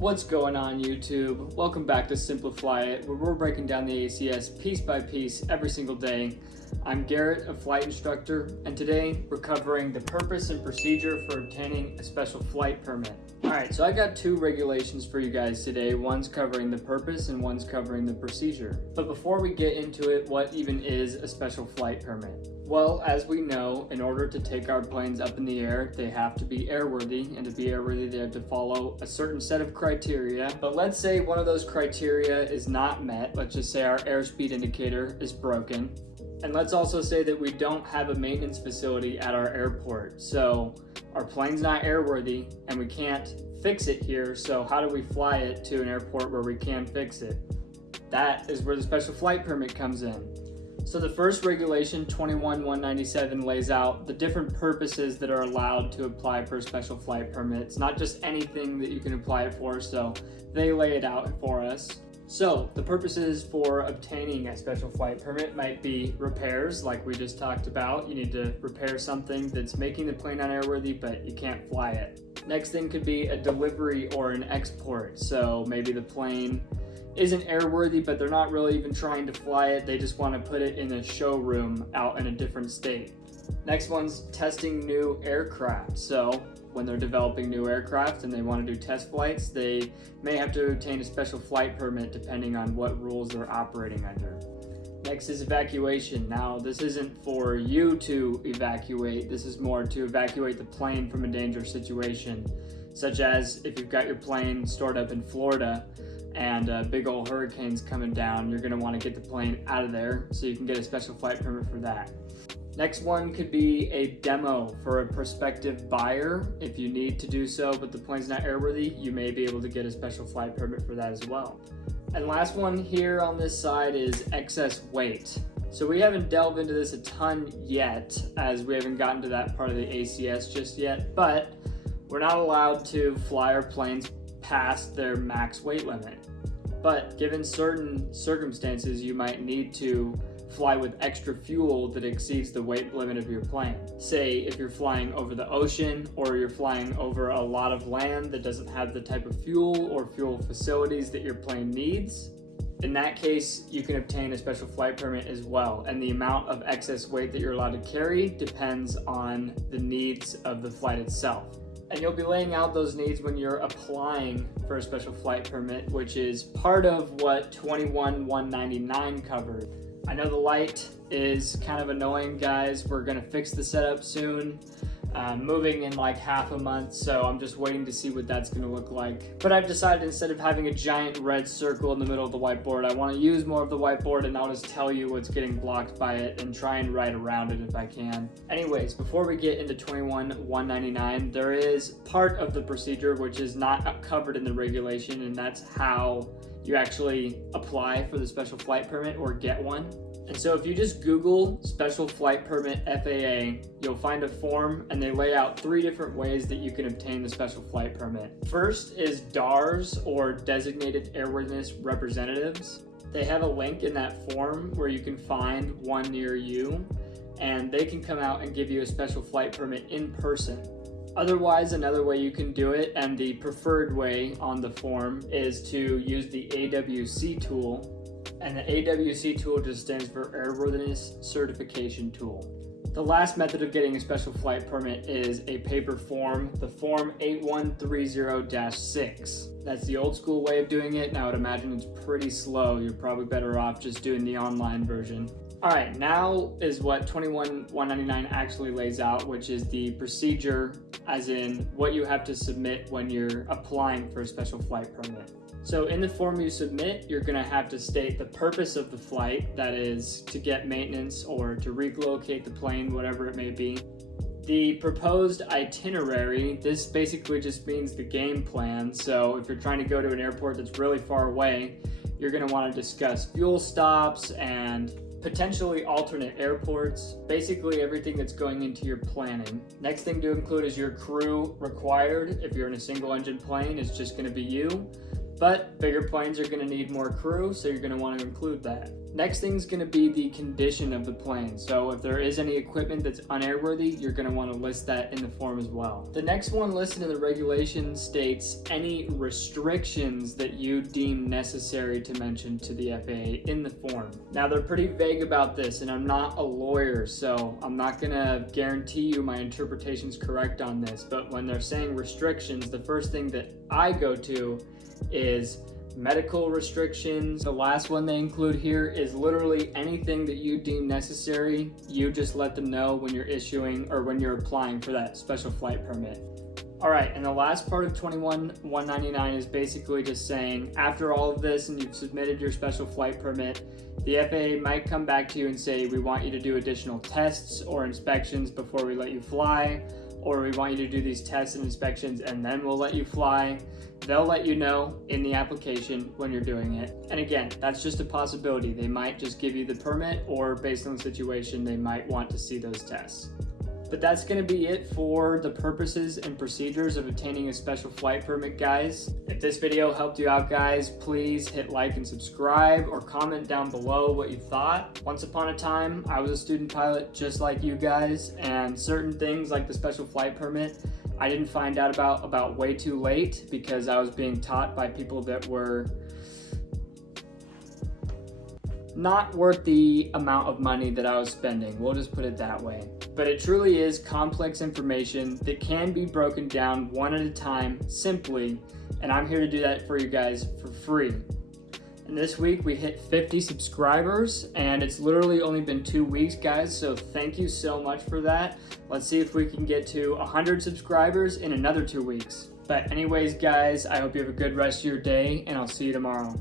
What's going on YouTube? Welcome back to Simpli-Fly, where we're breaking down the ACS piece by piece every single day. I'm Garrett, a flight instructor, and today we're covering the purpose and procedure for obtaining a special flight permit. Alright, so I got two regulations for you guys today. One's covering the purpose and one's covering the procedure. But before we get into it, what even is a special flight permit? Well, as we know, in order to take our planes up in the air, they have to be airworthy, and to be airworthy, they have to follow a certain set of criteria. But let's say one of those criteria is not met. Let's just say our airspeed indicator is broken. And let's also say that we don't have a maintenance facility at our airport. So our plane's not airworthy and we can't fix it here. So how do we fly it to an airport where we can fix it? That is where the special flight permit comes in. So the first regulation, 21-197, lays out the different purposes that are allowed to apply for a special flight permit. It's not just anything that you can apply it for, so they lay it out for us. So the purposes for obtaining a special flight permit might be repairs, like we just talked about. You need to repair something that's making the plane unairworthy, but you can't fly it. Next thing could be a delivery or an export. So maybe the plane isn't airworthy, but they're not really even trying to fly it. They just want to put it in a showroom out in a different state. Next one's testing new aircraft. So when they're developing new aircraft and they want to do test flights, they may have to obtain a special flight permit depending on what rules they're operating under. Next is evacuation. Now, this isn't for you to evacuate. This is more to evacuate the plane from a dangerous situation, such as if you've got your plane stored up in Florida and a big old hurricane's coming down, you're going to want to get the plane out of there, so you can get a special flight permit for that. Next one could be a demo for a prospective buyer. If you need to do so, but the plane's not airworthy, you may be able to get a special flight permit for that as well. And last one here on this side is excess weight. So we haven't delved into this a ton yet, as we haven't gotten to that part of the ACS just yet, but we're not allowed to fly our planes past their max weight limit. But given certain circumstances, you might need to fly with extra fuel that exceeds the weight limit of your plane. Say if you're flying over the ocean or you're flying over a lot of land that doesn't have the type of fuel or fuel facilities that your plane needs. In that case, you can obtain a special flight permit as well. And the amount of excess weight that you're allowed to carry depends on the needs of the flight itself. And you'll be laying out those needs when you're applying for a special flight permit, which is part of what 21-199 covered. I know the light is kind of annoying, guys. We're gonna fix the setup soon. Moving in like half a month, so I'm just waiting to see what that's gonna look like. But I've decided instead of having a giant red circle in the middle of the whiteboard, I wanna use more of the whiteboard and I'll just tell you what's getting blocked by it and try and write around it if I can. Anyways, before we get into 21-199, there is part of the procedure which is not covered in the regulation, and that's how you actually apply for the special flight permit or get one. And so if you just Google special flight permit FAA, you'll find a form, and they lay out 3 different ways that you can obtain the special flight permit. First is DARs, or Designated Airworthiness Representatives. They have a link in that form where you can find one near you, and they can come out and give you a special flight permit in person. Otherwise, another way you can do it, and the preferred way on the form, is to use the AWC tool. And the AWC tool just stands for Airworthiness Certification Tool. The last method of getting a special flight permit is a paper form, the form 8130-6. That's the old school way of doing it, and I would imagine it's pretty slow. You're probably better off just doing the online version. All right, now is what 21-199 actually lays out, which is the procedure, as in what you have to submit when you're applying for a special flight permit. So in the form you submit, you're gonna have to state the purpose of the flight, that is to get maintenance or to relocate the plane, whatever it may be. The proposed itinerary, this basically just means the game plan. So if you're trying to go to an airport that's really far away, you're gonna wanna discuss fuel stops and potentially alternate airports, basically everything that's going into your planning. Next thing to include is your crew required. If you're in a single engine plane, it's just gonna be you. But bigger planes are going to need more crew, so you're going to want to include that. Next thing is going to be the condition of the plane. So if there is any equipment that's unairworthy, you're going to want to list that in the form as well. The next one listed in the regulation states any restrictions that you deem necessary to mention to the FAA in the form. Now they're pretty vague about this, and I'm not a lawyer, so I'm not going to guarantee you my interpretation is correct on this, but when they're saying restrictions, the first thing that I go to is medical restrictions. The last one they include here is literally anything that you deem necessary. You just let them know when you're issuing or when you're applying for that special flight permit. All right, and the last part of 21-199 is basically just saying after all of this and you've submitted your special flight permit, the FAA might come back to you and say, we want you to do additional tests or inspections before we let you fly, or we want you to do these tests and inspections and then we'll let you fly. They'll let you know in the application when you're doing it. And again, that's just a possibility. They might just give you the permit, or based on the situation, they might want to see those tests. But that's going to be it for the purposes and procedures of obtaining a special flight permit, guys. If this video helped you out, guys, please hit like and subscribe, or comment down below what you thought. Once upon a time, I was a student pilot just like you guys, and certain things like the special flight permit, I didn't find out about way too late because I was being taught by people that were not worth the amount of money that I was spending. We'll just put it that way. But it truly is complex information that can be broken down one at a time simply, and I'm here to do that for you guys for free. And this week we hit 50 subscribers, and it's literally only been 2 weeks, guys, so thank you so much for that. Let's see if we can get to 100 subscribers in another 2 weeks. But anyways, guys, I hope you have a good rest of your day, and I'll see you tomorrow.